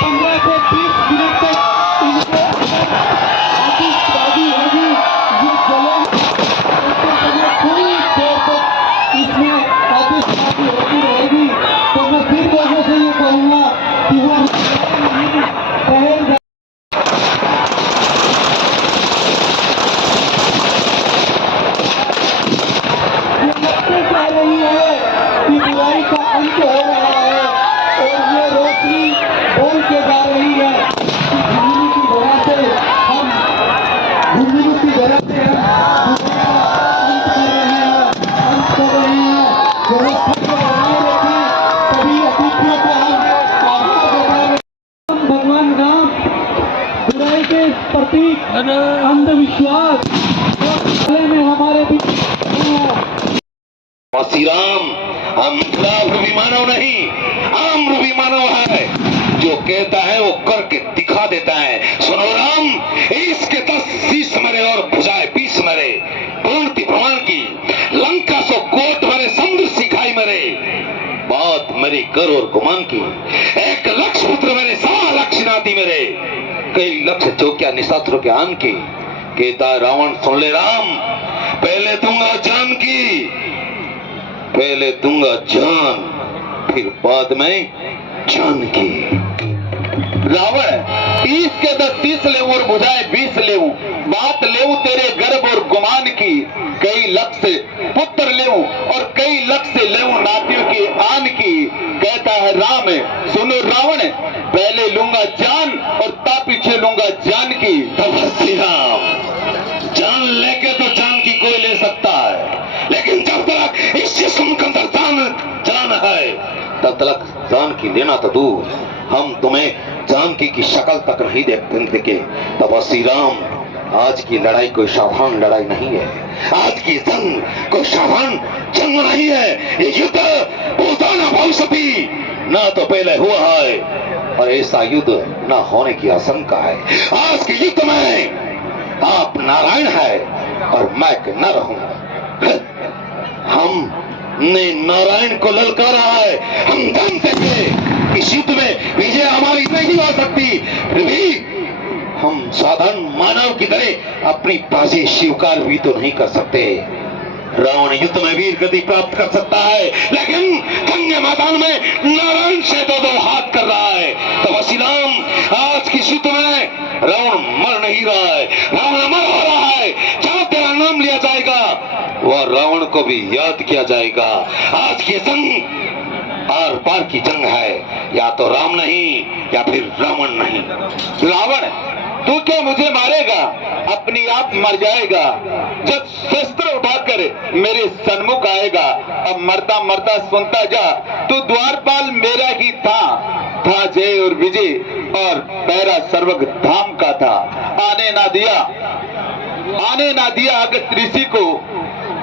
15 से 20 मिनट तक इनको आतिशबाजी होगी, ये जलेगी, पूरी देर तक इसमें आतिशबाजी होती रहेगी। तो मैं फिर लोगों से ये कहूँगा कि वो जा रही है कि बुराई का अंत हो रहा है और ये रोशनी बोल के जा रही है कि झुंझुनू की धरा से हम बुराई का अंत कर रहे हैं, व्यवस्था को बनाए रखें, सभी अतिथियों को हम आभार जता रहे हैं। भगवान राम बुराई के प्रतीक अंधविश्वास में हमारे बीच श्री राम हम रूपी मानव नहीं, आम रूपी मानव है, जो कहता है वो करके दिखा देता है। सुनो राम, इसके 10 शीश मरे और भुजाएं 20 मरे, पूर्ति प्रमाण की लंका सो कोट मरे, समुद्र सिखाई मरे, बात मेरी कर और गुमान की, 1 लक्ष पुत्र मेरे, 1.25 लाख नाती मेरे, कई लक्ष चौकिया निशास्त्रों के आन की। कहता रावण सुन ले राम, पहले दूंगा जान की, पहले दूंगा जान, फिर बाद में जान की। रावण 30 के 10 30 ले और बुझाए 20 ले, बात ले तेरे गर्भ और गुमान की, कई लक्ष से पुत्र ले और कई लक्ष से ले नातियों की आन की। कहता है राम सुनो रावण, पहले लूंगा जान और ता पीछे लूंगा जान की। तब श्री राम, जान लेके तो जान की कोई ले सकता है, लेकिन जब तक इस जिस्म के अंदर जान है तब तक जान की लेना तो दूर, हम तुम्हें जानकी की शक्ल तक नहीं देखे। तब श्री राम, आज की लड़ाई कोई साधारण लड़ाई नहीं है, आज की जंग कोई साधारण जंग नहीं है। ये युद्ध भूताना भविष्यति ना तो पहले हुआ है और ऐसा युद्ध ना होने की आशंका है। आज के युद्ध में आप नारायण है और मैं नर हूं। हमने नारायण को ललकारा है, हम जानते हैं इस युद्ध में विजय हमारी नहीं हो सकती, फिर भी हम साधारण मानव की तरह अपनी बाजी स्वीकार भी तो नहीं कर सकते। रावण युद्ध में वीर गति प्राप्त कर सकता है, लेकिन जंग मैदान में नारायण से 2-2 हाथ कर रहा है। तो श्री राम, आज की युद्ध में रावण मर नहीं रहा है, रावण अमर हो रहा है। जहां तेरा नाम लिया जाएगा वह रावण को भी याद किया जाएगा। आज की जंग आर पार की जंग है, या तो राम नहीं या फिर रावण नहीं। रावण तू क्या मुझे मारेगा, अपनी आप मर जाएगा। जब शस्त्र उठाकर मेरे सन्मुख आएगा, अब मरता मरता सुनता जा, तू द्वारपाल मेरा ही था जय और विजय और पैरा सर्वग धाम का था। आने ना दिया अगस्त ऋषि को,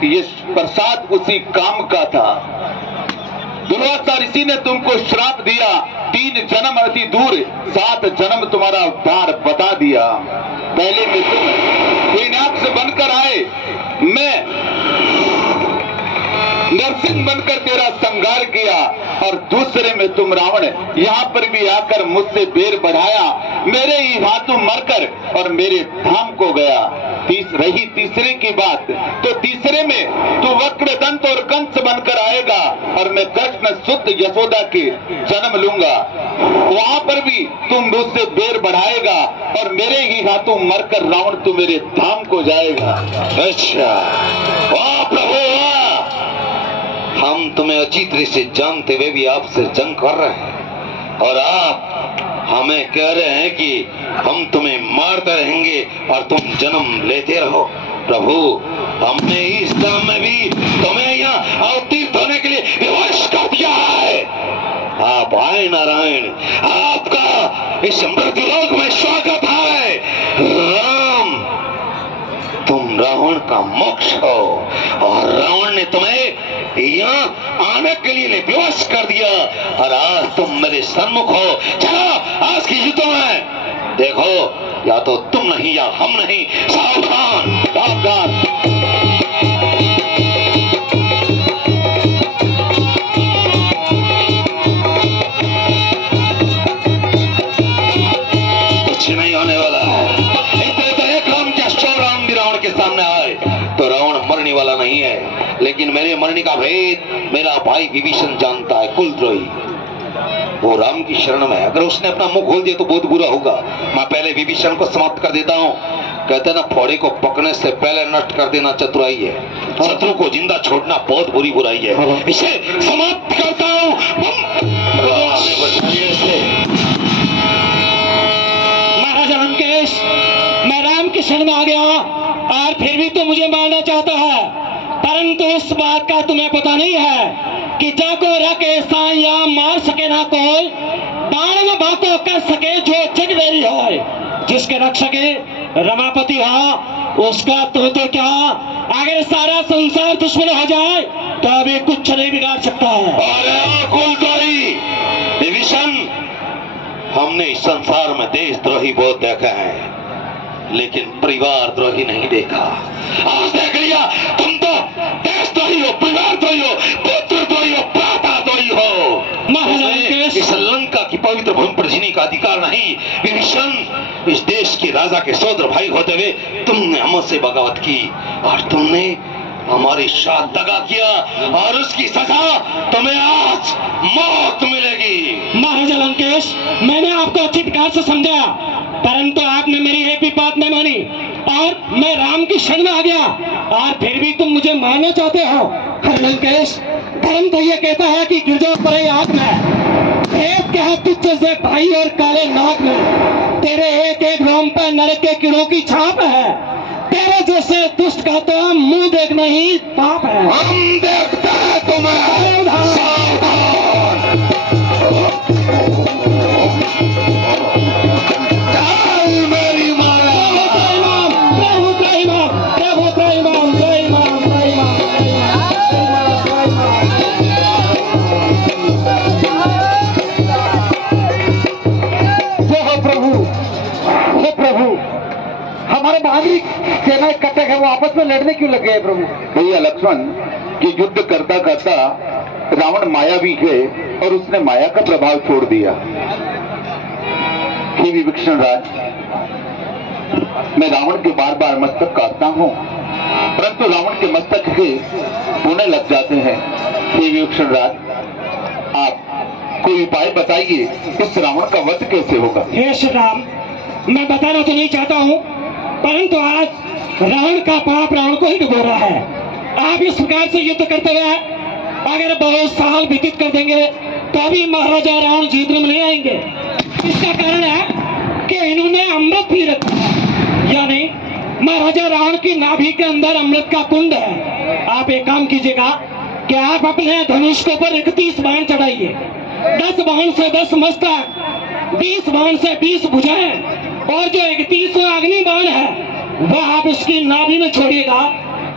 ये प्रसाद उसी काम का था। दुर्वासा ऋषि ने तुमको श्राप दिया, 3 जन्म अति दूर, 7 जन्म तुम्हारा उद्धार बता दिया। पहले में तुम विनाश से बनकर आए, मैं नरसिंह बनकर तेरा संहार किया, और दूसरे में तुम रावण यहाँ पर भी आकर मुझसे बैर बढ़ाया, मेरे ही हाथों मरकर और मेरे धाम को गया। रही तीसरे की बात, तो तीसरे में तू वक्रदंत और कंस बनकर आएगा और मैं कृष्ण शुद्ध यशोदा के जन्म लूंगा। वहां पर भी तुम मुझसे बैर बढ़ाएगा और मेरे ही हाथों मरकर रावण तू मेरे धाम को जाएगा। अच्छा, वाह प्रभु वाह, हम तुम्हें अच्छी तरह से जानते हुए भी आपसे जंग कर रहे हैं और आप हमें कह रहे हैं कि हम तुम्हें मारते रहेंगे और तुम जन्म लेते रहो। प्रभु, हमने इस काम में भी तुम्हें यहाँ अवतीर्थ होने के लिए विवश कर दिया है। आप आए नारायण, आपका इस मृत्युलोक में स्वागत है। राम, तुम रावण का मोक्ष हो और रावण ने तुम्हें यहाँ आने के लिए विवश कर दिया और आज तुम मेरे सन्मुख हो। चलो आज की युद्ध में देखो, या तो तुम नहीं या हम नहीं। सावधान सावधान। लेकिन मेरे मरने का भेद मेरा भाई विभीषण जानता है, कुलद्रोही। वो राम की शरण में है, अगर उसने अपना मुंह खोल दिया तो बहुत बुरा होगा। मैं पहले विभीषण को समाप्त कर देता हूँ। कहते हैं ना, फोड़े को पकने से पहले नष्ट कर देना चतुराई है, शत्रु को जिंदा छोड़ना बहुत बुरी बुराई है। इसे समाप्त करता हूँ। महाराजा लंकेश, मैं राम की शरण में आ गया और फिर भी तो मुझे मारना चाहता है, परंतु इस बात का तुम्हें पता नहीं है कि जाको रख ऐसा या मार सके ना कोई, बाण में बातों कर सके जो जगदेरी हो, जिसके रख सके रमापति हो उसका तो क्या, अगर सारा संसार दुश्मन हो जाए तो अभी कुछ नहीं बिगाड़ सकता है। अरे कुलद्रोही विभीषण, हमने इस संसार में देशद्रोही बहुत देखा है, लेकिन परिवार द्रोही नहीं देखा। आज देख लिया, तुम तो देशद्रोही हो, परिवार द्रोही हो, पुत्र द्रोही हो, भ्राता द्रोही हो। इस लंका की पवित्र भूमि पर जीने का अधिकार नहीं। विभीषण, इस देश के राजा के सोदर भाई होते हुए तुमने हमसे बगावत की और तुमने हमारे साथ दगा किया और उसकी सजा तुम्हें आज मौत मिलेगी। महाराजा लंकेश, मैंने आपको अच्छी प्रकार से समझाया, परंतु आपने मेरी एक भी बात नहीं मानी और मैं राम की शरण में आ गया और फिर भी तुम मुझे मारना चाहते हो। अरे लंकेश, धर्म तो ये कहता है कि गिरजा पड़े आग में, एक के हाथ तुझ जैसे भाई और काले नाग में, तेरे एक एक रोम पर नरक के कीड़ों की छाप है, तेरे जैसे दुष्ट का तो मुंह देखना ही पाप है। हम देखते हैं तुम्हें। मेरी माया प्रभु त्रयीमान, प्रभु त्रयीमान, त्रयीमान, त्रयीमान, हे प्रभु, हमारे बहादुरी सेना इकट्ठे है, वो आपस में लड़ने क्यों लग गए प्रभु? भैया लक्ष्मण, कि युद्ध करता करता रावण मायावी है और उसने माया का प्रभाव छोड़ दिया। हे विभीषण राज, मैं रावण के बार बार मस्तक काटता हूँ, परंतु रावण के मस्तक से होने लग जाते हैं। हे विभीषण राज, आप कोई उपाय बताइए, इस रावण का वध कैसे होगा? हे श्री राम, मैं बताना तो नहीं चाहता हूँ, परंतु आज रावण का पाप रावण को ही डुबो रहा है। आप इस प्रकार से युद्ध करते हुए अगर बहुत साल व्यतीत कर देंगे तो भी महाराजा रावण जीतने में नहीं आएंगे। इसका कारण है कि इन्होंने अमृत पी रखा है, यानी महाराजा रावण की नाभि के अंदर अमृत का कुंड है। आप एक काम कीजिएगा कि आप अपने धनुष के ऊपर 31 बाण चढ़ाइए, 10 बाण से 10 मस्तक, 20 बाण से 20 भुजाएं और जो 31वां अग्नि बाण है वह आप उसकी नाभि में छोड़िएगा,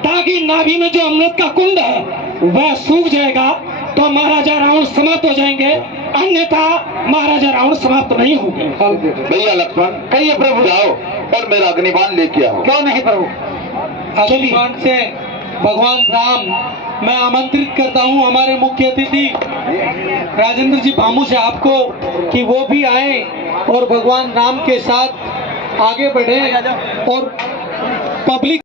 ताकि नाभि में जो अमृत का कुंड है वह सूख जाएगा तो महाराजा रावण समाप्त हो जाएंगे, अन्यथा महाराजा रावण समाप्त नहीं होंगे। भैया लक्ष्मण, कहिए प्रभु, जाओ और मेरा अग्निबाण लेके आओ। क्यों नहीं प्रभु? अग्निबाण से भगवान राम मैं आमंत्रित करता हूं हमारे मुख्य अतिथि राजेंद्र जी भामू से आपको कि वो भी आए और भगवान राम के साथ आगे बढ़े और पब्लिक